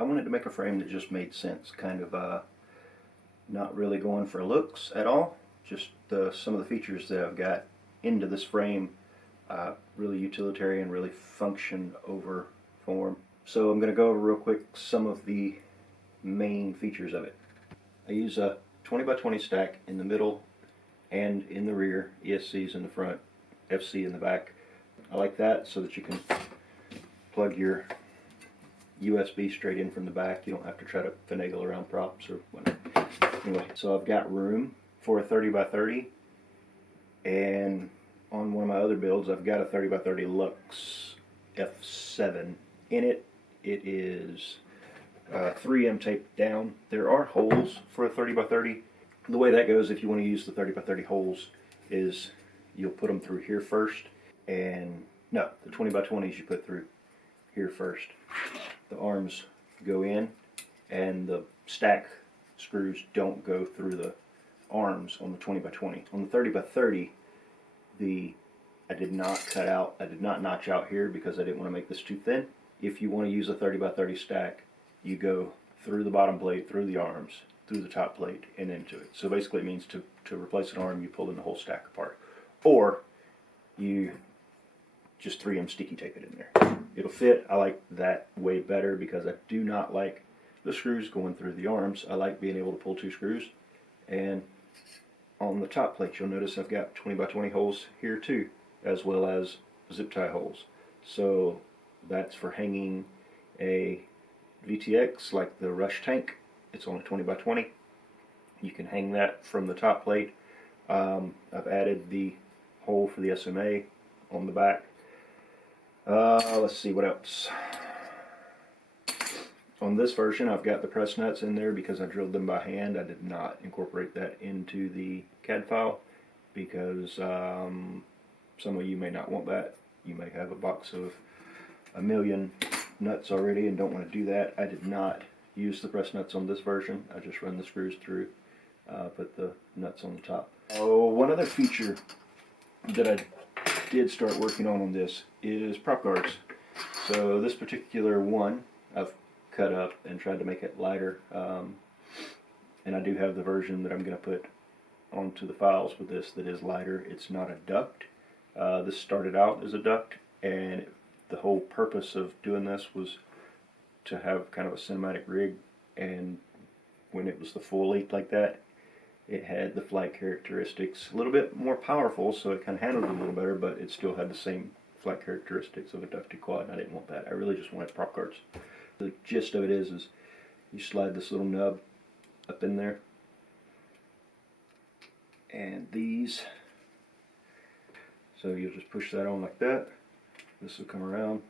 I wanted to make a frame that just made sense, kind of not really going for looks at all, just some of the features that I've got into this frame, really utilitarian, really function over form. So I'm going to go over real quick some of the main features of it. I use a 20x20 stack in the middle and in the rear, ESCs in the front, FC in the back. I like that so that you can plug your USB straight in from the back. You don't have to try to finagle around props or whatever. Anyway, so I've got room for a 30x30, and on one of my other builds I've got a 30x30 Lux F7 in it. It is 3M taped down. There are holes for a 30x30. The way that goes, if you want to use the 30x30 holes, is you'll put them through here first, and no, the 20x20s you put through here first. The arms go in, and the stack screws don't go through the arms on the 20x20. On the 30x30, I did not notch out here because I didn't want to make this too thin. If you want to use a 30x30 stack, you go through the bottom plate, through the arms, through the top plate, and into it. So basically it means to replace an arm, you pull in the whole stack apart. Or you just 3M sticky tape it in there. It'll fit. I like that way better because I do not like the screws going through the arms. I like being able to pull two screws. And on the top plate, you'll notice I've got 20x20 holes here too, as well as zip tie holes. So that's for hanging a VTX like the Rush tank. It's only 20x20. You can hang that from the top plate. I've added the hole for the SMA on the back. Let's see what else. On this version I've got the press nuts in there because I drilled them by hand. I did not incorporate that into the CAD file because some of you may not want that. You may have a box of a million nuts already and don't want to do that. I did not use the press nuts on this version. I just run the screws through, put the nuts on the top. Oh, one other feature that I did start working on this is prop guards. So this particular one I've cut up and tried to make it lighter, and I do have the version that I'm going to put onto the files with this that is lighter. It's not a duct. This started out as a duct, and the whole purpose of doing this was to have kind of a cinematic rig, and when it was the full 8 like that, it had the flight characteristics a little bit more powerful, so it kind of handled it a little better, but it still had the same flight characteristics of a ducted quad, and I didn't want that. I really just wanted prop guards. The gist of it is you slide this little nub up in there, and these, so you'll just push that on like that. This will come around,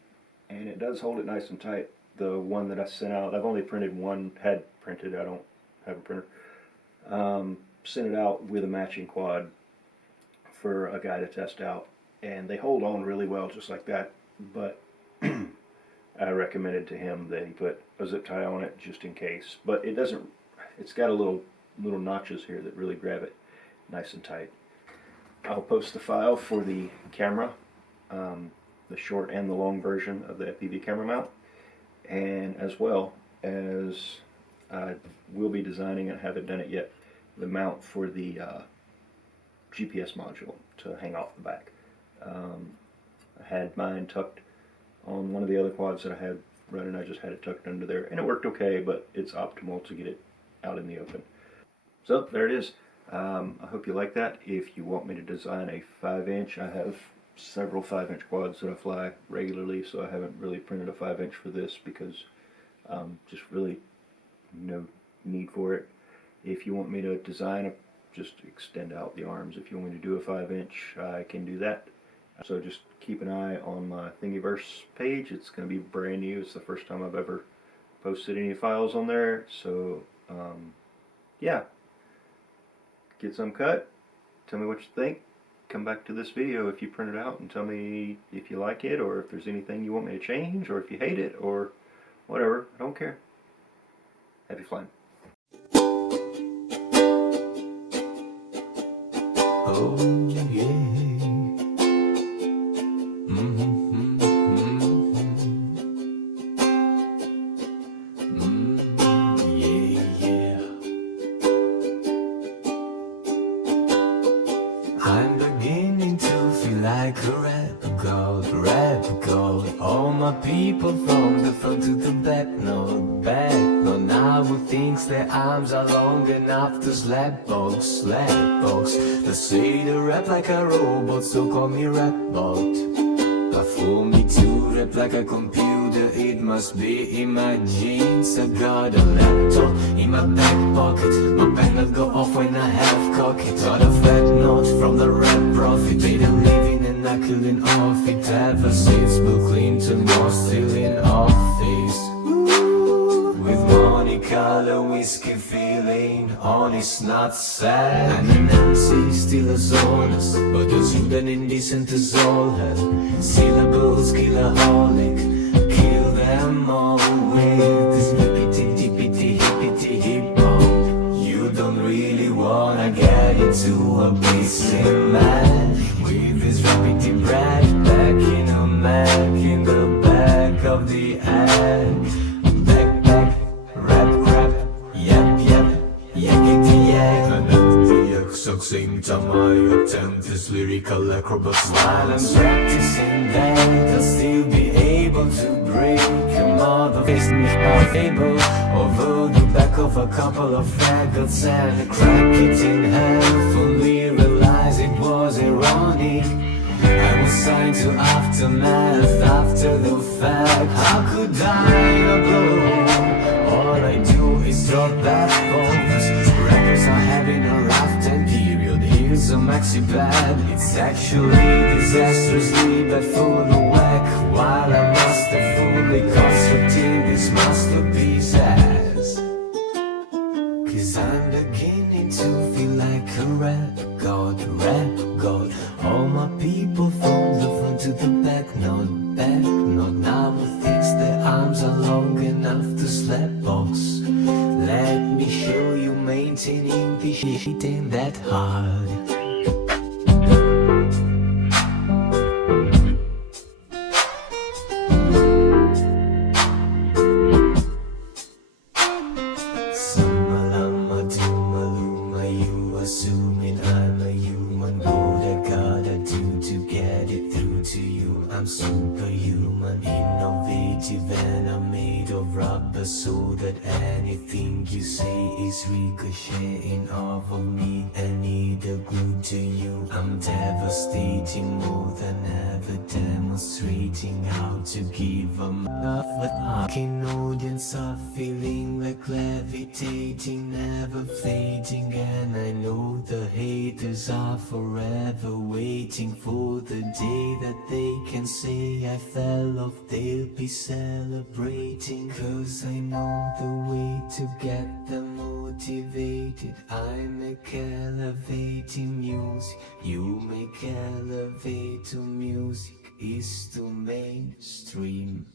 and it does hold it nice and tight. The one that I sent out, I've only printed one, had printed, I don't have a printer. Sent it out with a matching quad for a guy to test out, and they hold on really well just like that, but I recommended to him that he put a zip tie on it just in case. But it doesn't, it's got a little notches here that really grab it nice and tight. I'll post the file for the camera, the short and the long version of the FPV camera mount, and as well as I will be designing, and haven't done it yet, the mount for the GPS module to hang off the back. I had mine tucked on one of the other quads that I had running. I just had it tucked under there, and it worked okay, but it's optimal to get it out in the open. So there it is. I hope you like that. If you want me to design a 5-inch, I have several 5-inch quads that I fly regularly, so I haven't really printed a 5-inch for this because just really no need for it. If you want me to design just extend out the arms. If you want me to do a 5-inch, I can do that. So just keep an eye on my Thingiverse page. It's going to be brand new. It's the first time I've ever posted any files on there. So yeah, get some cut. Tell me what you think. Come back to this video if you print it out and tell me if you like it, or if there's anything you want me to change, or if you hate it, or whatever. I don't care. Happy flying. Oh yeah. Mm-hmm. Mm-hmm. people from the front to the back, no back. No, now who thinks their arms are long enough to slap box. They say they rap like a robot, so call me rap bot. But for me to rap like a computer, it must be in my jeans. I got a laptop in my back pocket, my pen will go off when I have cock it. Got a fat note from the rap profit, made a living and not killing off it. Ever since Bill Clinton was still in office, with money, color, whiskey feeling on his not sad. And an MC still as honest, but as rude and indecent as all hell. Syllables, killaholic, kill them all with this hippity hip hop. You don't really wanna get into a pissing man with this rapidity brag back in a Mac in the back of the ad. Back, rap, yep, yakety yak. Succinct to my attempt is lyrical acrobats. While I'm practicing that, I'll still be able to break a mother fist table over the back of a couple of faggots and crack it in half. Only realize it was ironic. I was signed to aftermath after the fact. How could I not blow? All I do is drop that bombs. Rappers are having a rough time period. Here's a maxi pad. It's actually disastrously bad for the whack. While I must have fully constructing this masterpiece as, 'cause I'm beginning to feel like a rap god. All my people from the front to the back, not now who thinks their arms are long enough to slap box. Let me show you maintaining the shit ain't that hard. Sumalama dumaluma, you assuming I'm a human. What I gotta do to get it through to you? I'm superhuman, innovative, and I'm made of rubber, so that anything you say is ricocheting off of me and either glued to you. I'm devastating more than ever, demonstrating how to give them love. But fucking audience are feeling like levitating, never fading. And I know the haters are forever waiting for the day that they can say I fell off. They'll be celebrating, 'cause I know the way to get them motivated. I make elevating music, you make elevator music is to mainstream.